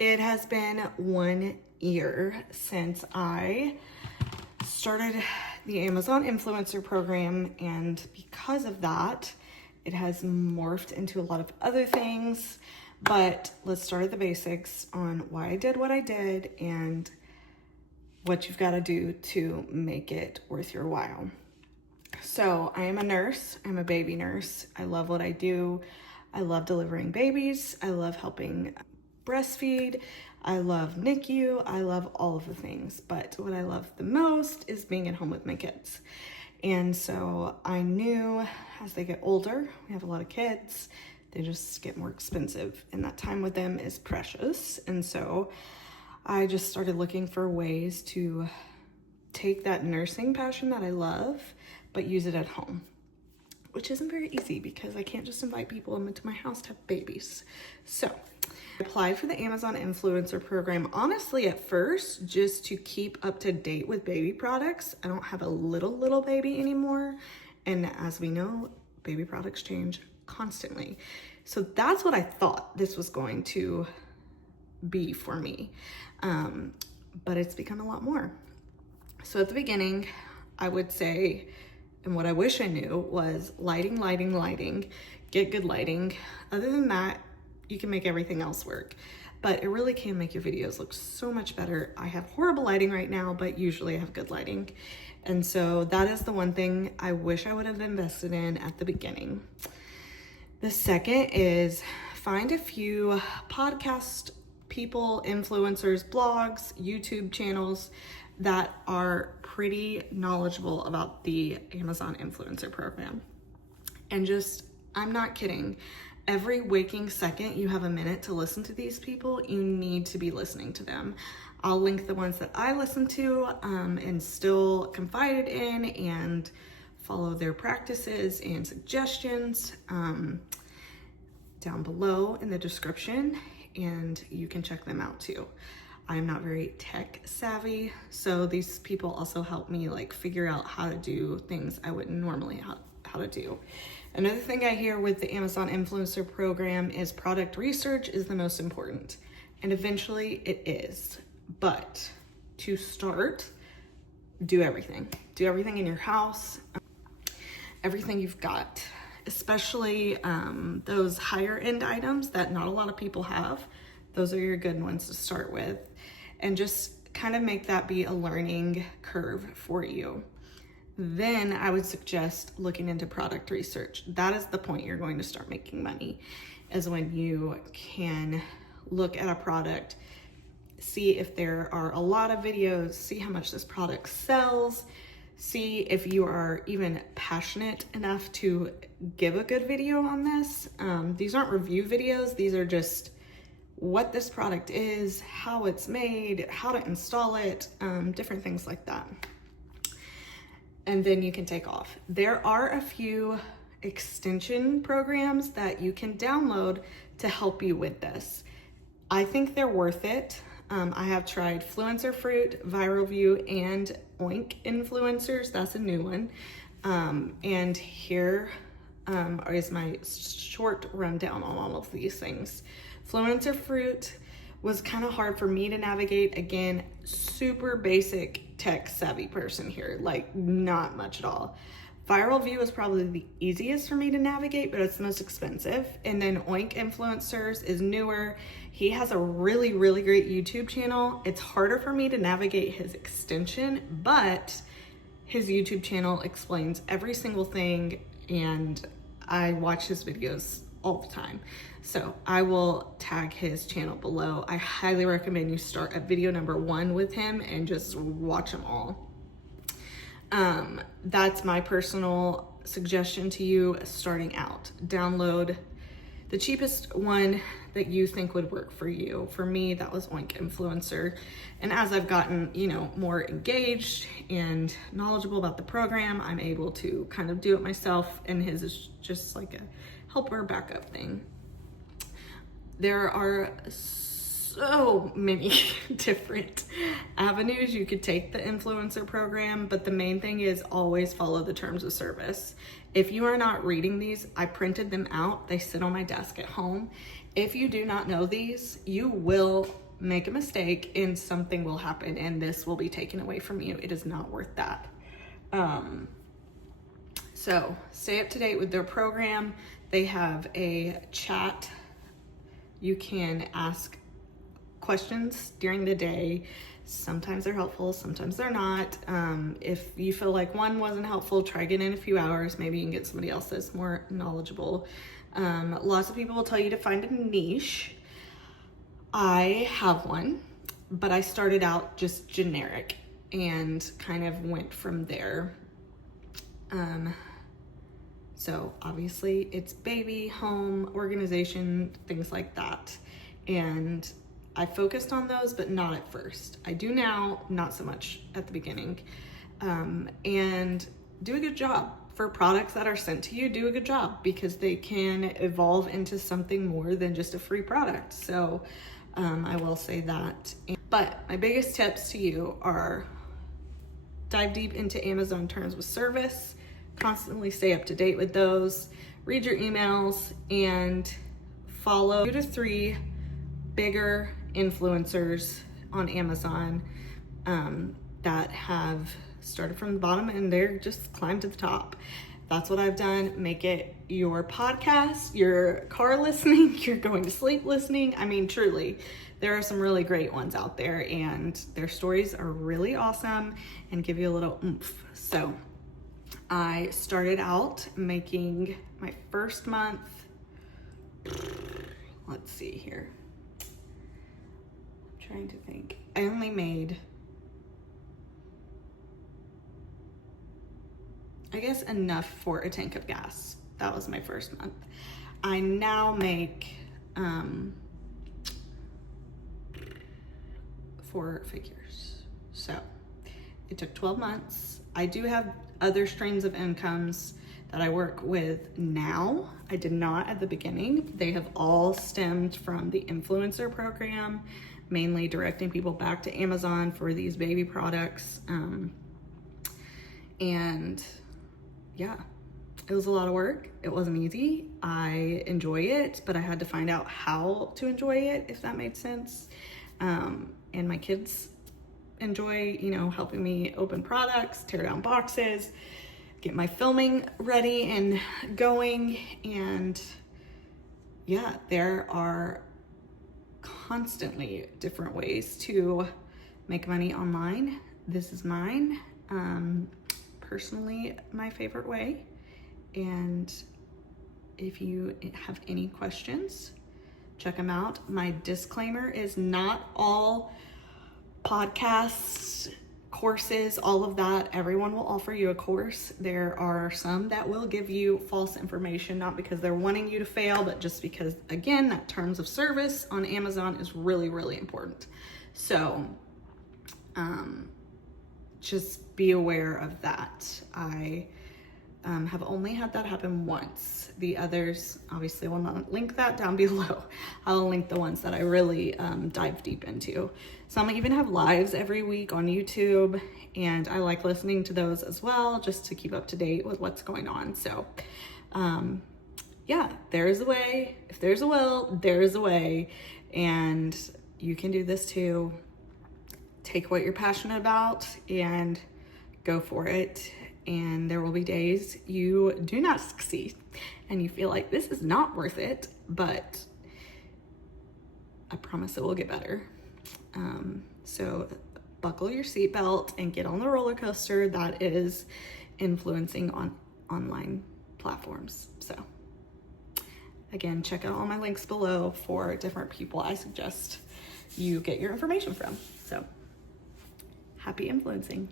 It has been 1 year since I started the Amazon influencer program, and because of that, it has morphed into a lot of other things. But let's start at the basics on why I did what I did and what you've got to do to make it worth your while. So I am a nurse. I'm a baby nurse. I love what I do. I love delivering babies. I love helping breastfeed. I love NICU. I love all of the things. But what I love the most is being at home with my kids. And so I knew as they get older, we have a lot of kids, they just get more expensive, and that time with them is precious. And so I just started looking for ways to take that nursing passion that I love, but use it at home, which isn't very easy because I can't just invite people into my house to have babies. So I applied for the Amazon influencer program, honestly, at first, just to keep up to date with baby products. I don't have a little baby anymore. And as we know, baby products change constantly. So that's what I thought this was going to be for me. But it's become a lot more. So at the beginning, I would say, and what I wish I knew was lighting, get good lighting. Other than that, you can make everything else work, but it really can make your videos look so much better. I have horrible lighting right now, but usually I have good lighting. And so that is the one thing I wish I would have invested in at the beginning. The second is find a few podcast people, influencers, blogs, YouTube channels that are pretty knowledgeable about the Amazon influencer program. And just, I'm not kidding, every waking second you have a minute to listen to these people, you need to be listening to them. I'll link the ones that I listen to and still confided in and follow their practices and suggestions down below in the description, and you can check them out too. I'm not very tech savvy, so these people also help me like figure out how to do things I wouldn't normally how to do. Another thing I hear with the Amazon influencer program is product research is the most important, and eventually it is. But to start, do everything. Do everything in your house, everything you've got, especially those higher end items that not a lot of people have. Those are your good ones to start with, and just kind of make that be a learning curve for you. Then I would suggest looking into product research. That is the point you're going to start making money, is when you can look at a product, see if there are a lot of videos, see how much this product sells, see if you are even passionate enough to give a good video on this. These aren't review videos. These are just what this product is, how it's made, how to install it, different things like that. And then you can take off. There are a few extension programs that you can download to help you with this. I think they're worth it. I have tried Fluencer Fruit, Viral View, and Oink Influencers. That's a new one. And here is my short rundown on all of these things. Fluencer Fruit was kind of hard for me to navigate. Again, super basic tech savvy person here, like not much at all. Viral View is probably the easiest for me to navigate, but it's the most expensive. And then Oink Influencers is newer. He has a really great YouTube channel. It's harder for me to navigate his extension, but his YouTube channel explains every single thing, and I watch his videos all the time. So I will tag his channel below. I highly recommend you start at video number 1 with him and just watch them all. That's my personal suggestion to you starting out. Download the cheapest one that you think would work for you. For me, that was Oink Influencer. And as I've gotten, more engaged and knowledgeable about the program, I'm able to kind of do it myself, and his is just like a helper backup thing. There are so many different avenues you could take the influencer program, but the main thing is always follow the terms of service. If you are not reading these, I printed them out. They sit on my desk at home. If you do not know these, you will make a mistake and something will happen and this will be taken away from you. It is not worth that. So stay up to date with their program. They have a chat. You can ask questions during the day. Sometimes they're helpful, sometimes they're not. If you feel like one wasn't helpful, try again in a few hours. Maybe you can get somebody else that's more knowledgeable. Lots of people will tell you to find a niche. I have one, but I started out just generic and kind of went from there. So obviously it's baby, home, organization, things like that. And I focused on those, but not at first. I do now, not so much at the beginning. And do a good job. For products that are sent to you, do a good job, because they can evolve into something more than just a free product. So I will say that. But my biggest tips to you are dive deep into Amazon terms of service, constantly stay up to date with those, read your emails, and follow 2 to 3 bigger influencers on Amazon that have started from the bottom and they're just climbed to the top. That's what I've done. Make it your podcast, your car listening, you're going to sleep listening. I mean, truly, there are some really great ones out there and their stories are really awesome and give you a little oomph. So I started out making my first month, let's see here. I'm trying to think. I only made, I guess, enough for a tank of gas. That was my first month. I now make 4 figures. So it took 12 months. I do have other streams of incomes that I work with now. I did not at the beginning. They have all stemmed from the influencer program, mainly directing people back to Amazon for these baby products. And yeah, it was a lot of work. It wasn't easy. I enjoy it, but I had to find out how to enjoy it, if that made sense. And my kids enjoy, helping me open products, tear down boxes, get my filming ready and going. And yeah, there are constantly different ways to make money online. This is mine. Personally, my favorite way. And if you have any questions, check them out. My disclaimer is not all podcasts, courses, all of that. Everyone will offer you a course. There are some that will give you false information, not because they're wanting you to fail, but just because, again, that terms of service on Amazon is really, really important. So, just be aware of that. I have only had that happen once. The others, obviously, will not link that down below. I'll link the ones that I really dive deep into. Some even have lives every week on YouTube, and I like listening to those as well, just to keep up to date with what's going on. So, yeah, there is a way. If there's a will, there is a way, and you can do this too. Take what you're passionate about and go for it. And there will be days you do not succeed and you feel like this is not worth it, but I promise it will get better. So buckle your seatbelt and get on the roller coaster that is influencing on online platforms. So again, check out all my links below for different people I suggest you get your information from. So happy influencing.